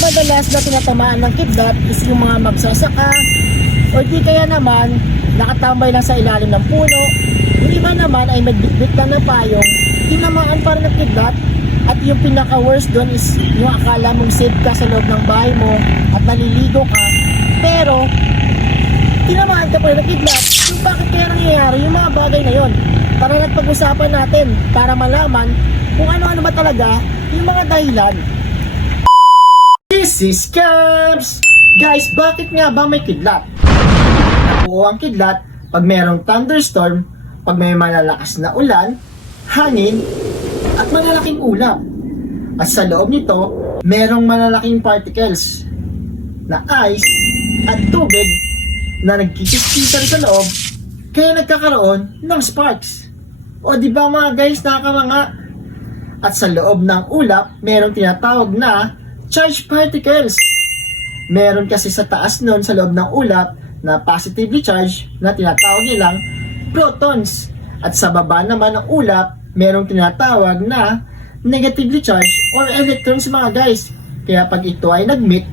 Madalas na tinatamaan ng kidlat is yung mga magsasaka o di kaya naman nakatambay lang sa ilalim ng puno. Yung iba naman ay magbitbit lang ng payong, tinamaan pa rin ng kidlat. At yung pinaka-worst doon is yung akala mong safe ka sa loob ng bahay mo at naliligo ka, pero tinamaan ka pa rin ng kidlat. Kung bakit kaya nangyayari yung mga bagay na yon? Tara na't pag-usapan natin para malaman kung ano-ano ba talaga yung mga dahilan. This is Cabs! Guys, bakit nga ba may kidlat? Nabuo ang kidlat pag mayroong thunderstorm, pag may malalakas na ulan, hangin, at malalaking ulap. At sa loob nito, merong malalaking particles na ice at tubig na nagkikis-kisan sa loob, kaya nagkakaroon ng sparks. O di ba mga guys, nakakamanga? At sa loob ng ulap, merong tinatawag na charged particles. Meron kasi sa taas nun sa loob ng ulap na positively charged na tinatawag nilang protons. At sa baba naman ng ulap, merong tinatawag na negatively charged or electrons mga guys. Kaya pag ito ay nag-meet,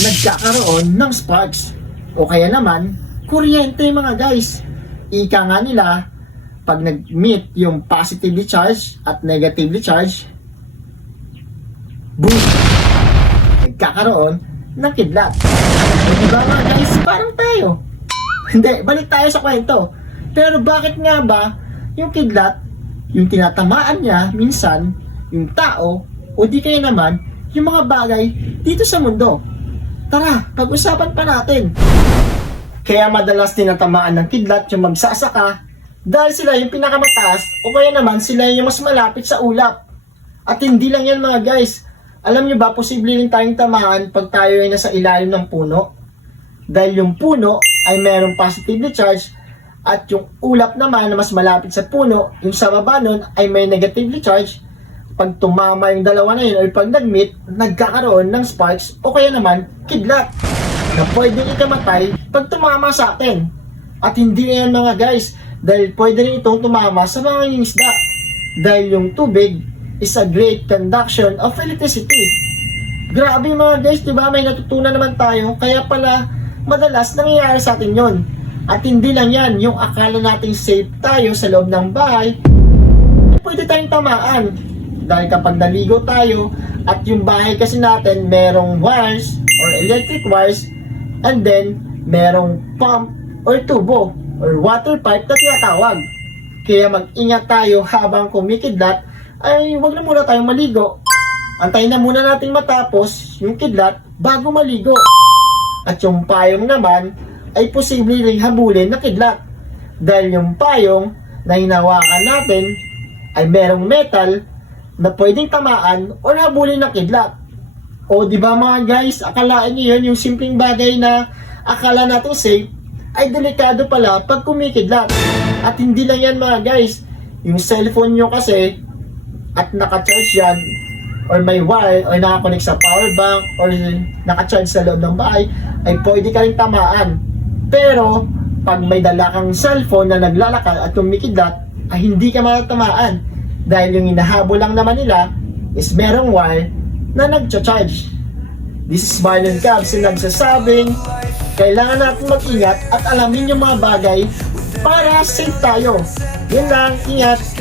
nagkakaroon ng sparks. O kaya naman, kuryente mga guys. Ika nga nila, pag nag-meet yung positively charged at negatively charged, boom! Nagkakaroon ng kidlat. Diba mga guys, parang tayo. Hindi, balik tayo sa kwento. Pero bakit nga ba yung kidlat, yung tinatamaan niya minsan, yung tao, o di kaya naman, yung mga bagay dito sa mundo? Tara, pag-usapan pa natin. Kaya madalas tinatamaan ng kidlat yung magsasaka dahil sila yung pinakamataas o kaya naman sila yung mas malapit sa ulap. At hindi lang yan mga guys. Alam nyo ba, posible rin tayong tamaan pag tayo ay nasa ilalim ng puno. Dahil yung puno ay merong positively charged at yung ulap naman na mas malapit sa puno, yung sa baba nun ay may negatively charged. Pag tumama yung dalawa na yun o pag nag-meet, nagkakaroon ng sparks o kaya naman kidlat na pwedeng ikamatay pag tumama sa atin. At hindi na yan mga guys, dahil pwede rin itong tumama sa mga isda. Dahil yung tubig is a great conduction of electricity. Grabe mga guys, diba? May natutunan naman tayo. Kaya pala, madalas nangyayari sa atin yon. At hindi lang yan, yung akala nating safe tayo sa loob ng bahay, pwede tayong tamaan. Dahil kapag naligo tayo, at yung bahay kasi natin, merong wires or electric wires, and then, merong pump or tubo or water pipe na tinatawag. Kaya mag-ingat tayo habang kumikidlat, ay wag na muna tayong maligo. Antayin na muna natin matapos yung kidlat bago maligo. At yung payong naman ay posible ring habulin na kidlat. Dahil yung payong na hinawakan natin ay merong metal na pwedeng tamaan o habulin na kidlat. O di ba mga guys, akalaan niyo yun, yung simpleng bagay na akala natin safe ay delikado pala pag kumikidlat. At hindi lang yan mga guys, yung cellphone nyo kasi at naka-charge yan or may wire or nakakonect sa power bank or naka-charge sa loob ng bahay ay pwede ka rin tamaan. Pero pag may dala kang cellphone na naglalakad at kumikidlat ay hindi ka matatamaan dahil yung inahabol lang naman nila is merong wire na nagcha-charge. This is Marlon Cabs na nagsasabing kailangan natin mag-ingat at alamin yung mga bagay para safe tayo. Yun lang, ingat!